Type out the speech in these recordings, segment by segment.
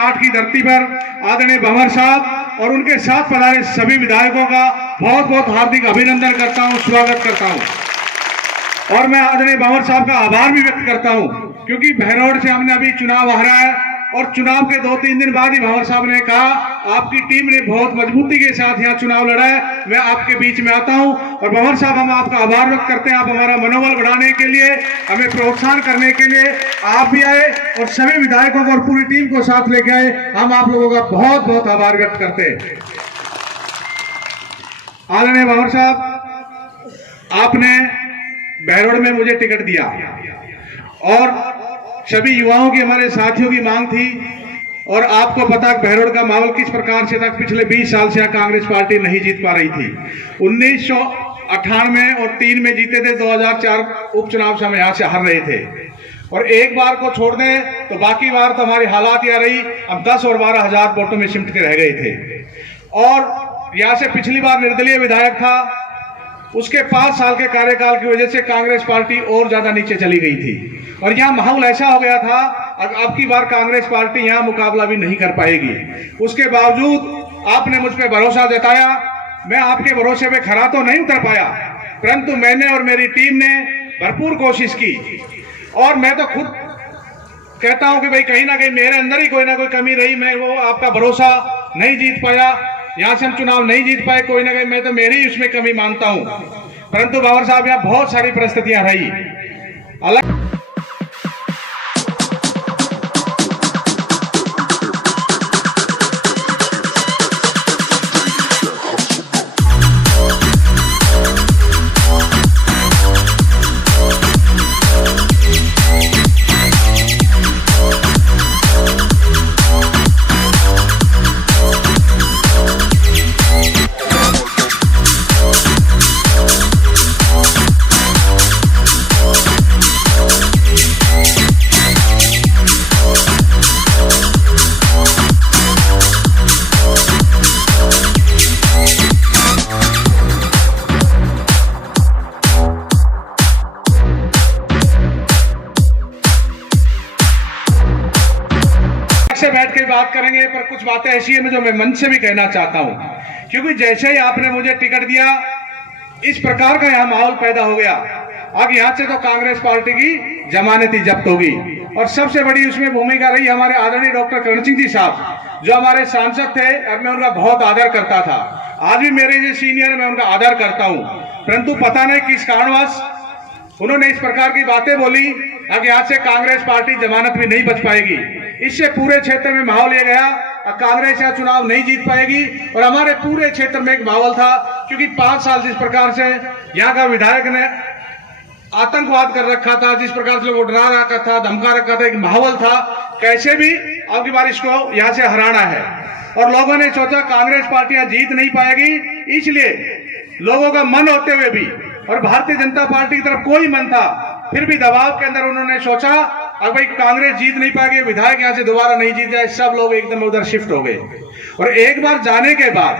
आठ की धरती पर आदरणीय भंवर साहब और उनके साथ पधारे सभी विधायकों का बहुत बहुत हार्दिक अभिनंदन करता हूं, स्वागत करता हूं। और मैं आदरणीय भंवर साहब का आभार भी व्यक्त करता हूं, क्योंकि बहरौड़ से हमने अभी चुनाव हारा है और चुनाव के 2-3 दिन बाद ही भंवर साहब ने कहा आपकी टीम ने बहुत मजबूती के साथ यहाँ चुनाव लड़ा है, मैं आपके बीच में आता हूं। और भंवर साहब हम आपका आभार व्यक्त करते हैं, आप हमारा मनोबल बढ़ाने के लिए, हमें प्रोत्साहन करने के लिए आप भी आए और सभी विधायकों को और पूरी टीम को साथ लेके आए। हम आप लोगों का बहुत बहुत आभार व्यक्त करते हैं। आदरणीय भंवर साहब, आपने बहरौड़ में मुझे टिकट दिया और सभी युवाओं की, हमारे साथियों की मांग थी और आपको पता बहरौड़ का माहौल किस प्रकार से था। पिछले 20 साल से कांग्रेस पार्टी नहीं जीत पा रही थी। 1998 और 3 में जीते थे, 2004 उपचुनाव से हम यहाँ से हार रहे थे और एक बार को छोड़ दें तो बाकी बार तो हमारी हालात यह रही, हम 10 और 12 हजार वोटों में सिमट के रह गए थे। और यहाँ से पिछली बार निर्दलीय विधायक था, उसके 5 साल के कार्यकाल की वजह से कांग्रेस पार्टी और ज्यादा नीचे चली गई थी और यहाँ माहौल ऐसा हो गया था अब की बार कांग्रेस पार्टी यहाँ मुकाबला भी नहीं कर पाएगी। उसके बावजूद आपने मुझ पर भरोसा जताया। मैं आपके भरोसे पे खरा तो नहीं उतर पाया, परंतु मैंने और मेरी टीम ने भरपूर कोशिश की और मैं तो खुद कहता हूं कि भाई कहीं ना कहीं मेरे अंदर ही कोई ना कोई कमी रही। मैं वो आपका भरोसा नहीं जीत पाया, यहाँ से हम चुनाव नहीं जीत पाए, कोई ना कहीं मैं तो मेरी उसमें कमी मानता हूं। परंतु भंवर साहब, यहाँ बहुत सारी परिस्थितियां रही अलग। से बैठ के बात करेंगे, पर कुछ बातें ऐसी है जो मैं मन से भी कहना चाहता हूं, क्योंकि जैसे ही आपने मुझे टिकट दिया इस प्रकार का यहाँ माहौल पैदा हो गया। अब यहाँ से तो कांग्रेस पार्टी की जमानत ही जब्त होगी और सबसे बड़ी उसमें भूमिका रही हमारे आदरणीय डॉक्टर करण सिंह जी साहब, जो हमारे सांसद थे और मैं उनका बहुत आदर करता था। आज भी मेरे जो सीनियर मैं उनका आदर करता हूँ, परंतु पता नहीं किस कारणवश उन्होंने इस प्रकार की बातें बोली। अब यहाँ से कांग्रेस पार्टी जमानत भी नहीं बच पाएगी। इससे पूरे क्षेत्र में माहौल ये गया कांग्रेस यहाँ चुनाव नहीं जीत पाएगी। और हमारे पूरे क्षेत्र में एक माहौल था, क्योंकि 5 साल जिस प्रकार से यहाँ का विधायक ने आतंकवाद कर रखा था, जिस प्रकार से लोगों को डरा रखा था, धमका रखा था, एक माहौल था कैसे भी अब की बार इसको यहाँ से हराना है। और लोगों ने सोचा कांग्रेस पार्टी यहाँ जीत नहीं पाएगी, इसलिए लोगों का मन होते हुए भी और भारतीय जनता पार्टी की तरफ कोई मन था, फिर भी दबाव के अंदर उन्होंने सोचा अब भाई कांग्रेस जीत नहीं पाएगी, विधायक यहाँ से दोबारा नहीं जीत जाए, सब लोग एकदम उधर शिफ्ट हो गए। और एक बार जाने के बाद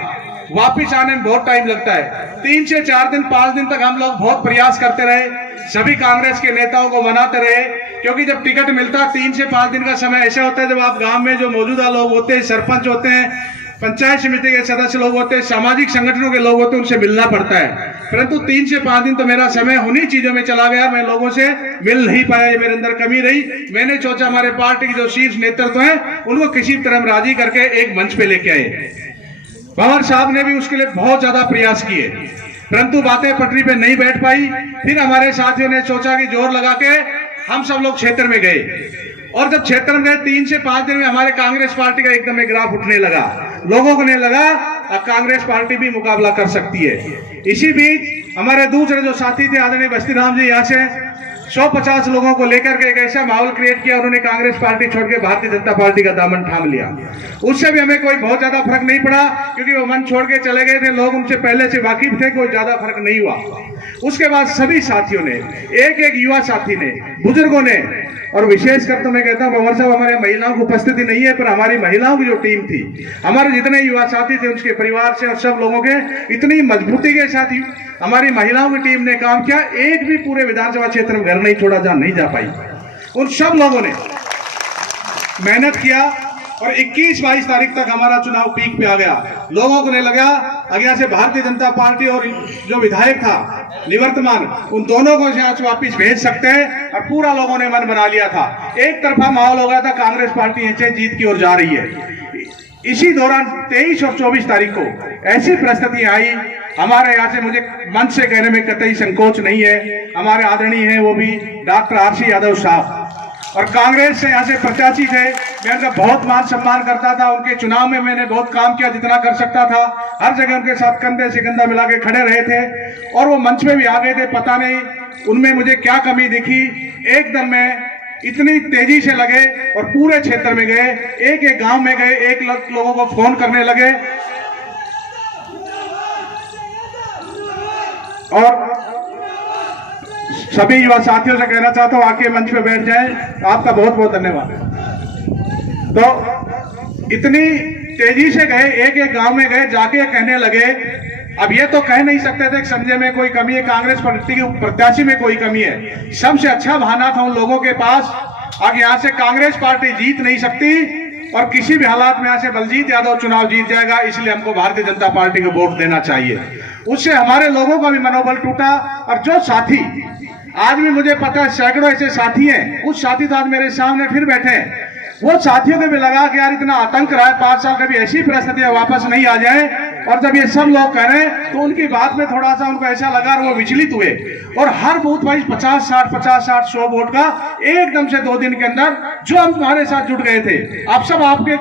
वापिस आने में बहुत टाइम लगता है। 3 से 4 दिन 5 दिन तक हम लोग बहुत प्रयास करते रहे, सभी कांग्रेस के नेताओं को मनाते रहे, क्योंकि जब टिकट मिलता 3 से 5 दिन का समय ऐसा होता है जब आप गांव में जो मौजूदा लोग होते हैं, सरपंच होते हैं, पंचायत समिति के सदस्य लोग होते हैं, सामाजिक संगठनों के लोग होते हैं, उनसे मिलना पड़ता है। परंतु 3 से 5 दिन तो मेरा समय उन्हीं चीजों में चला गया, मैं लोगों से मिल नहीं पाया, ये मेरे अंदर कमी रही। मैंने सोचा हमारे पार्टी के जो शीर्ष नेतृत्व है उनको किसी तरह राजी करके एक मंच पे लेके आए। भंवर साहब ने भी उसके लिए बहुत ज्यादा प्रयास किए, परंतु बातें पटरी पे नहीं बैठ पाई। फिर हमारे साथियों ने सोचा कि जोर लगा के हम सब लोग क्षेत्र में गए और जब क्षेत्र में गए 3 से 5 दिन में हमारे कांग्रेस पार्टी का एकदम ग्राफ उठने लगा। लोगों को नहीं लगा अब कांग्रेस पार्टी भी मुकाबला कर सकती है। इसी बीच हमारे दूसरे जो साथी थे आदरणीय बस्ती राम जी, यहाँ से 150 लोगों को लेकर के एक ऐसा माहौल क्रिएट किया, उन्होंने कांग्रेस पार्टी छोड़ के भारतीय जनता पार्टी का दामन थाम लिया। उससे भी हमें कोई बहुत ज्यादा फर्क नहीं पड़ा, क्योंकि वो मन छोड़ के चले गए थे, लोग उनसे पहले से वाकिफ थे, कोई ज्यादा फर्क नहीं हुआ। उसके बाद सभी साथियों ने, एक युवा साथी ने, बुजुर्गों ने, और विशेषकर तो मैं कहता हूँ भंवर साहब, हमारे महिलाओं की उपस्थिति नहीं है, पर हमारी महिलाओं की जो टीम थी, हमारे जितने युवा साथी थे उनके परिवार से और सब लोगों के इतनी मजबूती के साथ हमारी महिलाओं की टीम ने काम किया। एक भी पूरे विधानसभा क्षेत्र में घर नहीं छोड़ा जहां नहीं जा पाई। उन सब लोगों ने मेहनत किया और 21-22 तारीख तक हमारा चुनाव पीक पे आ गया। लोगों को नहीं लगा आगे से भारतीय जनता पार्टी और जो विधायक था निवर्तमान, उन दोनों को यहाँ से वापिस भेज सकते हैं, और पूरा लोगों ने मन बना लिया था। एक तरफा माहौल हो गया था, कांग्रेस पार्टी यहाँ से जीत की ओर जा रही है। इसी दौरान 23 और 24 तारीख को ऐसी परिस्थिति आई, हमारे यहाँ से, मुझे मंच से कहने में कतई संकोच नहीं है, हमारे आदरणीय हैं वो भी डॉक्टर आरसी यादव साहब, और कांग्रेस से यहाँ से प्रत्याशी थे। मैं उनका बहुत मान सम्मान करता था, उनके चुनाव में मैंने बहुत काम किया जितना कर सकता था। हर जगह उनके साथ कंधे से कंधा मिला के खड़े रहे थे, और वो मंच में भी आ गए थे। पता नहीं उनमें मुझे क्या कमी दिखी, एकदम में इतनी तेजी से लगे और पूरे क्षेत्र में गए, एक एक गांव में गए, एक लोगों को फोन करने लगे, और सभी युवा साथियों से कहना चाहता हूं आके मंच पे बैठ जाएं। आपका बहुत बहुत धन्यवाद। तो इतनी तेजी से गए, एक एक गांव में गए, जाके कहने लगे, अब ये तो कह नहीं सकते थे कि संजय में कोई कमी है, कांग्रेस पार्टी की प्रत्याशी में कोई कमी है। सबसे अच्छा बहाना था उन लोगों के पास, आगे यहाँ से कांग्रेस पार्टी जीत नहीं सकती, और किसी भी हालात में यहाँ से बलजीत यादव चुनाव जीत जाएगा, इसलिए हमको भारतीय जनता पार्टी को वोट देना चाहिए। उससे हमारे लोगों का भी मनोबल टूटा। और जो साथी, आज भी मुझे पता है सैकड़ों ऐसे साथी हैं, कुछ साथी तो आज मेरे सामने फिर बैठे हैं, वो साथियों को भी लगा कि यार इतना आतंक रहा है 5 साल, कभी ऐसी परिस्थितियां वापस नहीं आ जाए। और जब ये सब लोग कह रहे हैं तो उनकी बात में थोड़ा सा उनको ऐसा लगा और वो विचलित हुए, और हर बूथ वाइज 50-60 100 वोट का एकदम से 2 दिन के अंदर जो हम हमारे साथ जुट गए थे। आप सब आपके,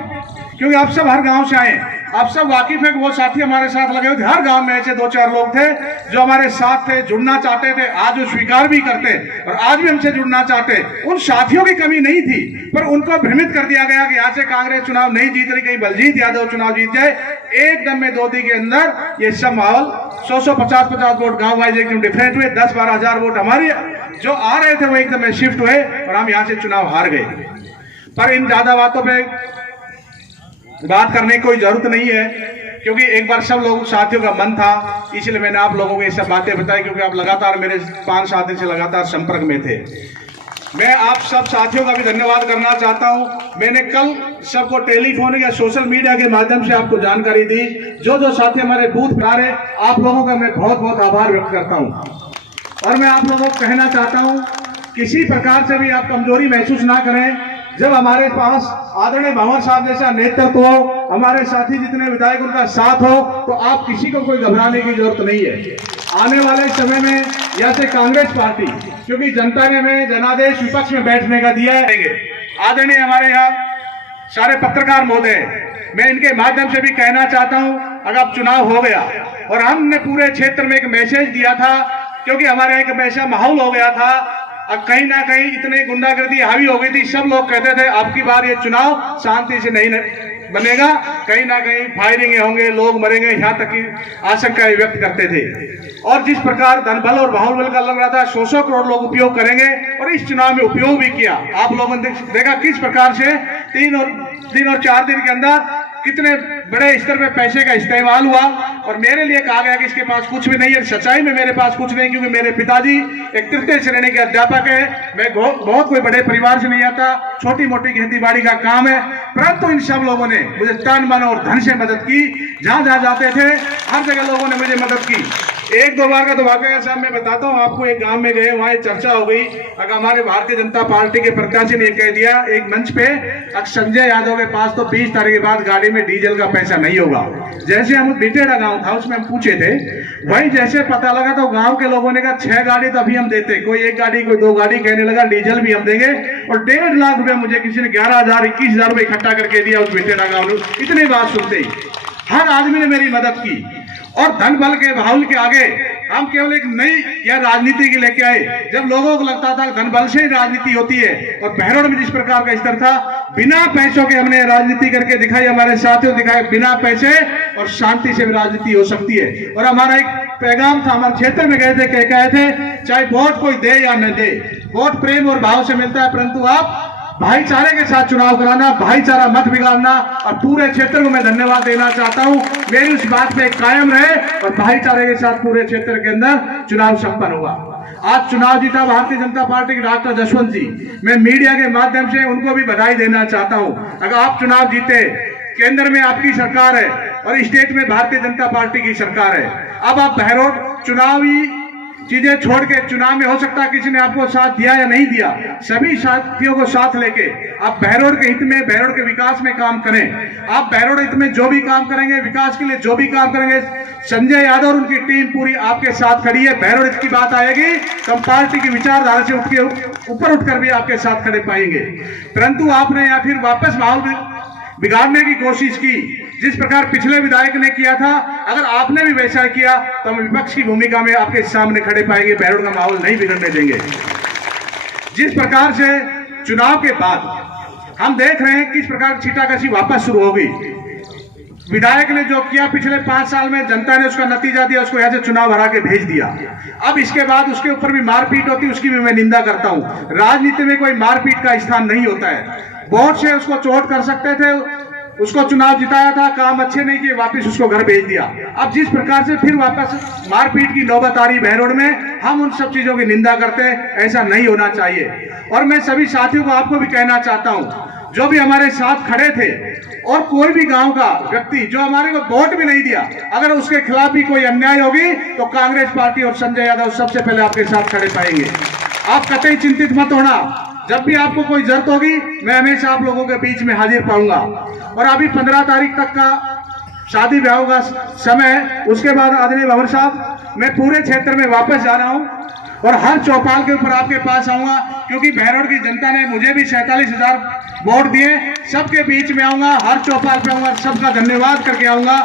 क्योंकि आप सब हर गांव से आए, आप सब वाकिफ है कि वो साथी हमारे साथ लगे हुए थे। हर गांव में ऐसे 2-4 लोग थे जो हमारे साथ थे, जुड़ना चाहते थे, आज वो स्वीकार भी करते और आज भी हमसे जुड़ना चाहते। उन साथियों की कमी नहीं थी, पर उनको भ्रमित कर दिया गया कि यहाँ से कांग्रेस चुनाव नहीं जीत रही, कहीं बलजीत यादव चुनाव जीत जाए। एकदम में 2 दिन के अंदर ये सब माहौल 100 50 वोट गाँव वाइज एकदम डिफरेंट हुए। 10-12 हजार वोट हमारे जो आ रहे थे वो एकदम में शिफ्ट हुए, और हम यहाँ से चुनाव हार गए। पर इन ज्यादा बातों पर बात करने की कोई जरूरत नहीं है, क्योंकि एक बार सब लोग साथियों का मन था, इसलिए मैंने आप लोगों को ये सब बातें बताई, क्योंकि आप लगातार मेरे 5-7 दिन से लगातार संपर्क में थे। मैं आप सब साथियों का भी धन्यवाद करना चाहता हूं। मैंने कल सबको टेलीफोन या सोशल मीडिया के माध्यम से आपको जानकारी दी। जो साथी हमारे बूथ पर आ रहे, आप लोगों का मैं बहुत बहुत आभार व्यक्त करता हूं। और मैं आप लोगों को कहना चाहता हूं, किसी प्रकार से भी आप कमजोरी महसूस ना करें। जब हमारे पास आदरणीय भंवर साहब जैसा नेतृत्व हो, हमारे साथी जितने विधायक उनका साथ हो, तो आप किसी को कोई घबराने की जरूरत नहीं है। आने वाले समय में या से कांग्रेस पार्टी, क्योंकि जनता ने हमें जनादेश विपक्ष में बैठने का दिया है। आदरणीय हमारे यहाँ सारे पत्रकार महोदय, मैं इनके माध्यम से भी कहना चाहता हूँ, अगर अब चुनाव हो गया और हमने पूरे क्षेत्र में एक मैसेज दिया था, क्योंकि हमारे यहाँ एक ऐसा माहौल हो गया था, अब कहीं ना कहीं इतने गुंडागर्दी हावी हो गई थी। सब लोग कहते थे अब की बार ये चुनाव शांति से नहीं बनेगा, कहीं ना कहीं फायरिंग होंगे, लोग मरेंगे, यहाँ तक की आशंकाएं व्यक्त करते थे। और जिस प्रकार धनबल और बाहुबल का लग रहा था, 100 करोड़ लोग उपयोग करेंगे, और इस चुनाव में उपयोग भी किया। आप लोगों ने देखा किस प्रकार से 3 और 4 दिन के अंदर कितने बड़े स्तर पे पैसे का इस्तेमाल हुआ। और मेरे लिए कहा गया कि इसके पास कुछ भी नहीं है। सच्चाई में मेरे पास कुछ नहीं, क्योंकि मेरे पिताजी एक तृतीय श्रेणी के अध्यापक है। मैं बहुत कोई बड़े परिवार से नहीं आता, छोटी मोटी खेती बाड़ी का काम है, परंतु इन सब लोगों ने मुझे तन मन और धन से मदद की। जहां जहां जाते थे हर जगह लोगों ने मुझे मदद की। 1-2 बार का तो वाकया साहब मैं बताता हूँ आपको। एक गांव में गए, वहां चर्चा हो गई, अगर हमारे भारतीय जनता पार्टी के प्रत्याशी ने कह दिया एक मंच पे, अगर संजय यादव के पास तो 20 तारीख के बाद गाड़ी में डीजल का पैसा नहीं होगा। जैसे हम बिटेड़ा गांव था, उसमें हम पूछे थे, वही जैसे पता लगा तो गांव के लोगों ने कहा 6 गाड़ी तो अभी हम देते, कोई 1 गाड़ी कोई 2 गाड़ी, कहने लगा डीजल भी हम देंगे। और 1.5 लाख रुपए मुझे किसी ने 11,000 21,000 रुपए इकट्ठा करके दिया उस बिटेड़ा गांव में। इतनी बात सुनते ही हर आदमी ने मेरी मदद की। और धन बल के बाहुल के आगे हम केवल एक नई या राजनीति की लेके आए। जब लोगों को लगता था धन बल से ही राजनीति होती है, और बहरोड में जिस प्रकार का स्तर था, बिना पैसों के हमने राजनीति करके दिखाई, हमारे साथियों दिखाए बिना पैसे और शांति से भी राजनीति हो सकती है। और हमारा एक पैगाम था, हमारे क्षेत्र में गए थे, कहे थे चाहे वोट कोई दे या न दे, वोट प्रेम और भाव से मिलता है, परंतु आप भाईचारे के साथ चुनाव कराना, भाईचारा मत बिगाड़ना। और पूरे क्षेत्र को मैं धन्यवाद देना चाहता हूं, मेरी उस बात पे कायम रहे और भाईचारे के साथ पूरे क्षेत्र के अंदर चुनाव संपन्न हुआ। आज चुनाव जीता भारतीय जनता पार्टी के डॉक्टर जसवंत जी, मैं मीडिया के माध्यम से उनको भी बधाई देना चाहता हूं। अगर आप चुनाव जीते, केंद्र में आपकी सरकार है और स्टेट में भारतीय जनता पार्टी की सरकार है, अब आप बहरोड चुनावी चीजें छोड़ के, चुनाव में हो सकता है किसी ने आपको साथ दिया या नहीं दिया, सभी साथियों को साथ लेके आप बहरोड के हित में, बहरोड के विकास में काम करें। आप बहरोड हित में जो भी काम करेंगे, विकास के लिए जो भी काम करेंगे, संजय यादव और उनकी टीम पूरी आपके साथ खड़ी है। बहरोड हित की बात आएगी तो हम पार्टी की विचारधारा से ऊपर उठकर भी आपके साथ खड़े पाएंगे। परंतु आपने या फिर वापस माहौल बिगाड़ने की कोशिश की, जिस प्रकार पिछले विधायक ने किया था। अगर आपने भी वैसा किया तो हम विपक्ष की भूमिका में आपके सामने खड़े पाएंगे, बहरोड का माहौल नहीं बिगड़ने देंगे। जिस प्रकार से चुनाव के बाद हम देख रहे हैं किस प्रकार छींटाकशी वापस शुरू होगी। विधायक ने जो किया पिछले 5 साल में, जनता ने उसका नतीजा दिया, उसको यहाँ से चुनाव हरा के भेज दिया। अब इसके बाद उसके ऊपर भी मारपीट होती, उसकी भी मैं निंदा करता हूँ। राजनीति में कोई मारपीट का स्थान नहीं होता है। वोट से उसको चोट कर सकते थे, उसको चुनाव जिताया था, काम अच्छे नहीं किए, वापस उसको घर भेज दिया। अब जिस प्रकार से फिर वापस मारपीट की नौबत आ रही बहरोड में, हम उन सब चीजों की निंदा करते हैं। ऐसा नहीं होना चाहिए। और मैं सभी साथियों को, आपको भी कहना चाहता हूं, जो भी हमारे साथ खड़े थे और कोई भी गांव का व्यक्ति जो हमारे को वोट भी नहीं दिया, अगर उसके खिलाफ भी कोई अन्याय होगी तो कांग्रेस पार्टी और संजय यादव सबसे पहले आपके साथ खड़े पाएंगे। आप कतई चिंतित मत होना। जब भी आपको कोई जरूरत होगी, मैं हमेशा आप लोगों के बीच में हाजिर पाऊंगा। और अभी 15 तारीख तक का शादी ब्याह का समय, उसके बाद आदरणीय भंवर साहब, मैं पूरे क्षेत्र में वापस जा रहा हूं और हर चौपाल के ऊपर आपके पास आऊंगा, क्योंकि बहरोड की जनता ने मुझे भी 47,000 वोट दिए। सबके बीच में आऊंगा, हर चौपाल पे आऊंगा, सबका धन्यवाद करके आऊंगा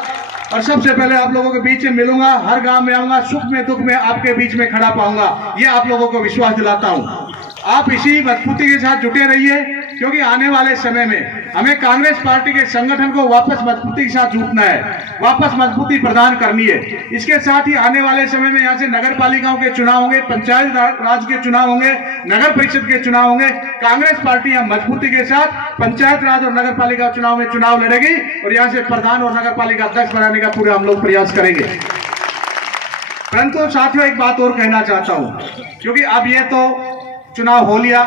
और सबसे पहले आप लोगों के बीच में मिलूंगा। हर गांव में आऊंगा, सुख में दुख में आपके बीच में खड़ा पाऊंगा, ये आप लोगों को विश्वास दिलाता हूं। आप इसी मजबूती के साथ जुटे रहिए, क्योंकि आने वाले समय में हमें कांग्रेस पार्टी के संगठन को वापस मजबूती के साथ जुटना है, वापस मजबूती प्रदान करनी है। इसके साथ ही आने वाले समय में यहाँ से नगर पालिकाओं के चुनाव होंगे, पंचायत राज के चुनाव होंगे, नगर परिषद के चुनाव होंगे। कांग्रेस पार्टी यहाँ मजबूती के साथ पंचायत राज और नगर पालिका चुनाव में चुनाव लड़ेगी और यहाँ से प्रधान और नगर पालिका अध्यक्ष बनाने का पूरा हम लोग प्रयास करेंगे। परंतु साथियों, एक बात और कहना चाहता हूँ, क्योंकि अब ये तो चुनाव हो लिया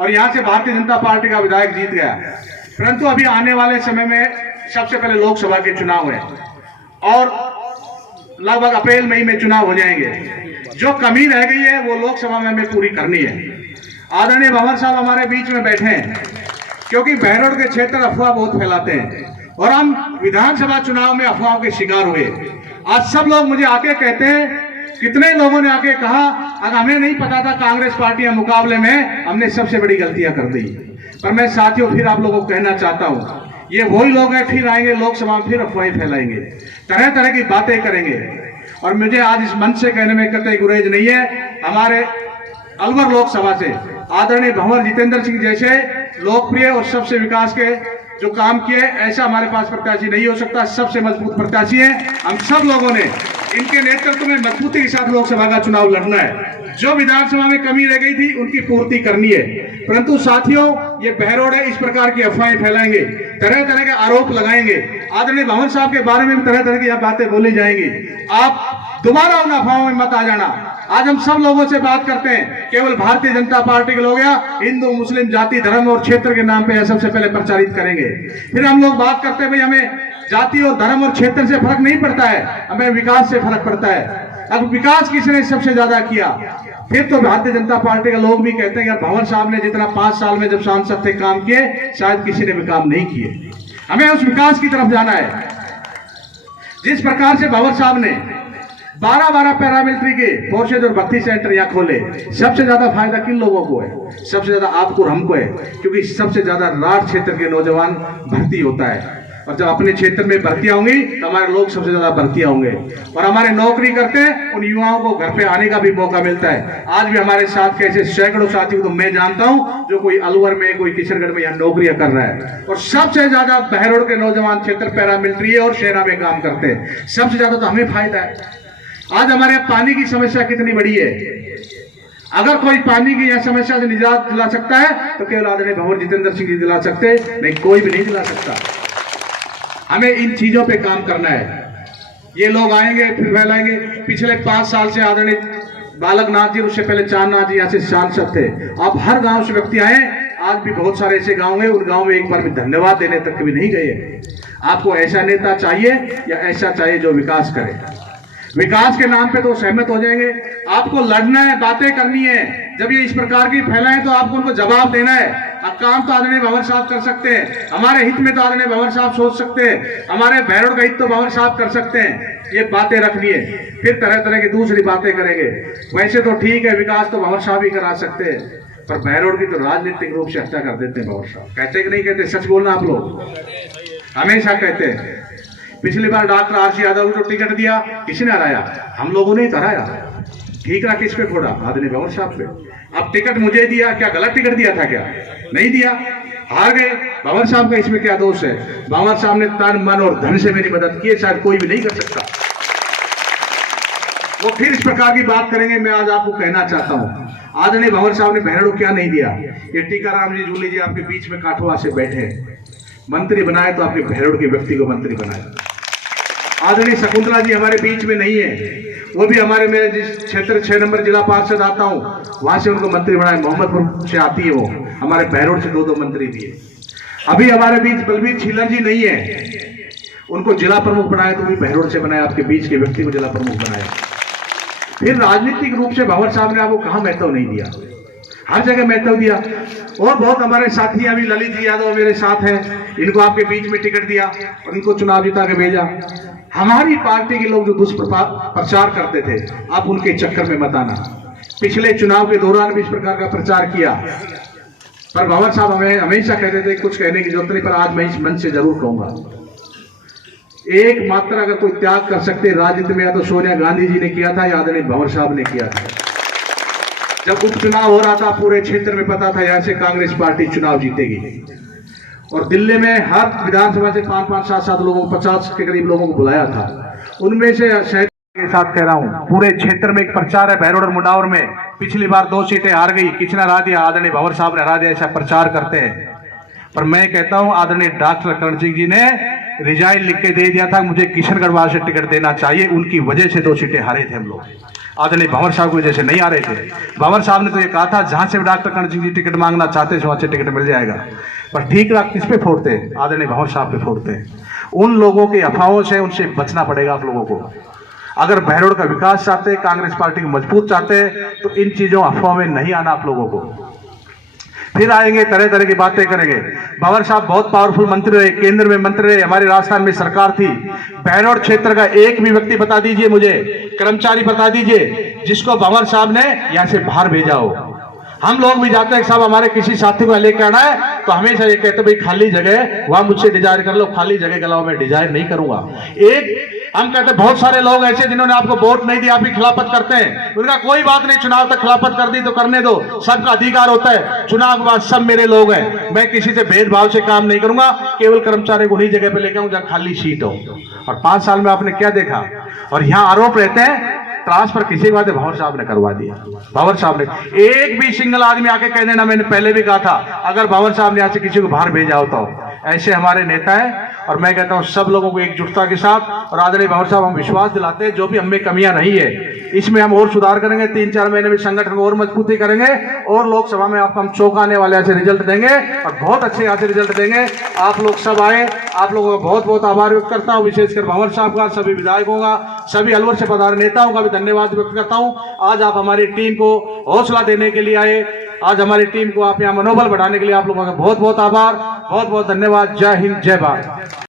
और यहां से भारतीय जनता पार्टी का विधायक जीत गया, परंतु अभी आने वाले समय में सबसे पहले लोकसभा के चुनाव है और लगभग अप्रैल मई में चुनाव हो जाएंगे। जो कमी रह गई है वो लोकसभा में हमें पूरी करनी है। आदरणीय भंवर साहब हमारे बीच में बैठे हैं, क्योंकि बहरोड के क्षेत्र अफवाह बहुत फैलाते हैं और हम विधानसभा चुनाव में अफवाहों के शिकार हुए। आज सब लोग मुझे आके कहते हैं, कितने लोगों ने आके कहा, अगर हमें नहीं पता था कांग्रेस पार्टी के मुकाबले में हमने सबसे बड़ी गलतियां कर दी। पर मैं साथियों फिर आप लोगों को कहना चाहता हूं, ये वही लोग हैं, फिर आएंगे लोकसभा में, फिर अफवाहें फैलाएंगे, तरह तरह की बातें करेंगे। और मुझे आज इस मंच से कहने में कतई गुरेज नहीं है। हमारे अलवर लोकसभा से आदरणीय भंवर जितेंद्र सिंह जैसे लोकप्रिय और सबसे विकास के जो काम किए, ऐसा हमारे पास प्रत्याशी नहीं हो सकता। सबसे मजबूत प्रत्याशी है। हम सब लोगों ने इनके नेतृत्व में मजबूती के साथ लोकसभा का चुनाव लड़ना है। जो विधानसभा में कमी रह गई थी उनकी पूर्ति करनी है। परंतु साथियों, ये बहरोड है, इस प्रकार की अफवाहें फैलाएंगे, तरह तरह के आरोप लगाएंगे। आदरणीय भंवर साहब के बारे में भी तरह तरह की बातें बोली जाएंगी। आप दोबारा उन अफवाहों में मत आ जाना। आज हम सब लोगों से बात करते हैं, केवल भारतीय जनता पार्टी के लोग या हिंदू मुस्लिम जाति धर्म और क्षेत्र के नाम पे सबसे पहले प्रचारित करेंगे। फिर हम लोग बात करते हैं, भाई हमें जाति और धर्म और क्षेत्र से फर्क नहीं पड़ता है, हमें विकास से फर्क पड़ता है। अब विकास किसने सबसे ज्यादा किया, फिर तो भारतीय जनता पार्टी के लोग भी कहते हैं यार भंवर साहब ने जितना 5 साल में जब सांसद थे काम किए, शायद किसी ने भी काम नहीं किए। हमें उस विकास की तरफ जाना है। जिस प्रकार से भंवर साहब ने 12 पैरामिलिट्री के फोर्सेज और भर्ती सेंटर यहाँ खोले, सबसे ज्यादा फायदा किन लोगों को है? सबसे ज्यादा आपको और हमको है, क्योंकि सबसे ज्यादा राठ क्षेत्र के नौजवान भर्ती होता है। और जब अपने क्षेत्र में भर्तियां होंगी तो हमारे लोग सबसे ज्यादा भर्तियां होंगे और हमारे नौकरी करते हैं उन युवाओं को घर पे आने का भी मौका मिलता है। आज भी हमारे साथ कैसे सैकड़ों साथियों तो मैं जानता हूं जो कोई अलवर में, कोई किशनगढ़ में यहाँ नौकरियां कर रहा है। और सबसे ज्यादा बहरोड के नौजवान क्षेत्र पैरामिलिट्री है और सेना में काम करते हैं। सबसे ज्यादा तो हमें फायदा है। आज हमारे यहाँ पानी की समस्या कितनी बड़ी है। अगर कोई पानी की यह समस्या से निजात दिला सकता है तो केवल आदरणीय भंवर जितेंद्र सिंह जी दिला सकते, नहीं कोई भी नहीं दिला सकता। हमें इन चीजों पे काम करना है। ये लोग आएंगे फिर फैलाएंगे। पिछले 5 साल से आदरणीय बालकनाथ जी, उससे पहले चांदनाथ जी यहाँ से सांसद थे। आप हर गांव से व्यक्ति आए, आज भी बहुत सारे ऐसे गांव हैं, उन गांव में एक बार भी धन्यवाद देने तक कभी नहीं गए। आपको ऐसा नेता चाहिए या ऐसा चाहिए जो विकास करे? विकास के नाम पे तो सहमत हो जाएंगे। आपको लड़ना है, बातें करनी है। जब ये इस प्रकार की फैलाएं तो आपको उनको जवाब देना है। अब काम तो आदरणीय भंवर साहब कर सकते हैं, हमारे हित में तो आदरणीय भंवर साहब सोच सकते हैं, हमारे बहरोड का हित तो भंवर साहब कर सकते हैं। ये बातें रखनी है, फिर तरह तरह की दूसरी बातें करेंगे। वैसे तो ठीक है, विकास तो भंवर साहब ही करा सकते हैं, पर बहरोड की तो राजनीतिक रूप से हत्या कर देते हैं भंवर साहब। कहते कि नहीं कहते? सच बोलना आप लोग, हमेशा कहते हैं। पिछली बार डॉक्टर आर सी यादव को जो टिकट दिया, किसने हराया? हम लोगों ने ही हराया। ठीक रहा, किस पे फोड़ा? आदरणीय भंवर साहब पे। अब टिकट मुझे दिया, क्या गलत टिकट दिया था? क्या नहीं दिया, हार गए। भंवर साहब का इसमें क्या दोष है? भंवर साहब ने तन मन और धन से मेरी मदद की है, शायद कोई भी नहीं कर सकता। वो फिर इस प्रकार की बात करेंगे। मैं आज आपको कहना चाहता हूं, आदरणीय भंवर साहब ने बहरोड को क्या नहीं दिया? ये टीकाराम जी, जूली जी आपके बीच में काठवा से बैठे, मंत्री बनाए तो आपके बहरोड के व्यक्ति को मंत्री बनाए। आदरणीय शकुंतला जी हमारे बीच में नहीं है, वो भी हमारे, मेरे जिस क्षेत्र 6 नंबर जिला पार्षद आता हूं, वहां से उनको मंत्री बनाए। मोहम्मदपुर से आती है वो, हमारे बहरोड से 2 मंत्री दिए। अभी हमारे बीच बलबीर छीलर जी नहीं है, उनको जिला प्रमुख बनाए तो भी बहरोड से बनाए, आपके बीच के व्यक्ति को जिला प्रमुख बनाया। फिर राजनीतिक रूप से भंवर साहब ने आपको कहां महत्व नहीं दिया? हर जगह महत्व दिया। और बहुत हमारे साथी, अभी ललित जी यादव मेरे साथ हैं, इनको आपके बीच में टिकट दिया और इनको चुनाव जिता के भेजा। हमारी पार्टी के लोग जो दुष्प्रचार करते थे, आप उनके चक्कर में मत आना। पिछले चुनाव के दौरान भी इस प्रकार का प्रचार किया, पर भंवर साहब हमें हमेशा कहते थे कुछ कहने की जरूरत नहीं, पर आज मैं इस मंच से जरूर कहूंगा। एकमात्र अगर कोई त्याग कर सकते राजनीति में, या तो सोनिया गांधी जी ने किया था या आदरणीय भंवर साहब ने किया था। जब उपचुनाव हो रहा था, पूरे क्षेत्र में पता था यहां से कांग्रेस पार्टी चुनाव जीतेगी, और दिल्ली में हर विधानसभा से 5-5, 7-7 लोगों, 50 के करीब लोगों को बुलाया था। उनमें से शहर के साथ कह रहा हूं, पूरे क्षेत्र में एक प्रचार है। बहरोड और मुंडावर में पिछली बार 2 सीटें हार गई, किसने हरा दिया? आदरणीय भंवर साहब ने हरा दिया, ऐसा प्रचार करते हैं। पर मैं कहता हूं, आदरणीय डॉक्टर करण सिंह जी ने रिजाइन लिख के दे दिया था, मुझे किशनगढ़ से टिकट देना चाहिए, उनकी वजह से 2 सीटें हारे थे हम लोग। आदरणीय भंवर साहब की वजह से नहीं आ रहे थे। भंवर साहब ने तो ये कहा था, जहां से डॉक्टर करण सिंह जी टिकट मांगना चाहते हैं वहां से टिकट मिल जाएगा। पर ठीक रहा, किस पे फोड़ते हैं? आदरणीय भंवर साहब पे फोड़ते हैं। उन लोगों के अफवाहों से, उनसे बचना पड़ेगा आप लोगों को। अगर बहरोड का विकास चाहते हैं, कांग्रेस पार्टी को मजबूत चाहते हैं, तो इन चीजों अफवाह में नहीं आना आप लोगों को। फिर आएंगे, तरह तरह की बातें करेंगे। भंवर साहब बहुत पावरफुल मंत्री रहे, केंद्र में मंत्री रहे, हमारी राजस्थान में सरकार थी। बहरोड क्षेत्र का एक भी व्यक्ति बता दीजिए मुझे, कर्मचारी बता दीजिए, जिसको भंवर साहब ने यहां से बाहर भेजा हो। हम लोग भी जाते हैं साहब, हमारे किसी साथी को लेकर आना है तो हमेशा ये कहते भाई खाली जगह वहां मुझसे डिजायर कर लो, खाली जगह के अलावा मैं डिजायर नहीं करूंगा। एक हम कहते हैं बहुत सारे लोग ऐसे जिन्होंने आपको वोट नहीं दिया, आप ही खिलाफत करते हैं। उनका कोई बात नहीं, चुनाव तक खिलाफत कर दी तो करने दो, सबका अधिकार होता है। चुनाव के बाद सब मेरे लोग हैं, मैं किसी से भेदभाव से काम नहीं करूंगा, केवल कर्मचारी को उन्हीं जगह पे लेकर आऊं जहां खाली सीट हो। और 5 साल में आपने क्या देखा? और यहाँ आरोप रहते हैं ट्रांसफर किसी के बाद भंवर साहब ने करवा दिया। भंवर साहब ने एक भी सिंगल आदमी आके कह देना, मैंने पहले भी कहा था, अगर भंवर साहब ने यहाँ से किसी को बाहर भेजा होता हो। ऐसे हमारे नेता हैं, और मैं कहता हूं सब लोगों को एकजुटता के साथ, और आदरणीय भंवर साहब हम विश्वास दिलाते हैं जो भी हमें कमियां नहीं है इसमें हम और सुधार करेंगे। 3-4 महीने में संगठन को और मजबूती करेंगे, और लोकसभा में आपको हम चौंकाने वाले ऐसे रिजल्ट देंगे, और बहुत अच्छे यहाँ से रिजल्ट देंगे। आप लोग सब आए, आप लोगों का बहुत बहुत आभार व्यक्त करता हूँ, विशेषकर भंवर साहब का, सभी विधायकों का, सभी अलवर से पधारे नेताओं का भी धन्यवाद व्यक्त करता हूँ। आज आप हमारी टीम को हौसला देने के लिए आए, आज हमारी टीम को आप यहाँ मनोबल बढ़ाने के लिए आप लोगों का बहुत बहुत आभार, बहुत बहुत धन्यवाद। जय हिंद, जय भारत।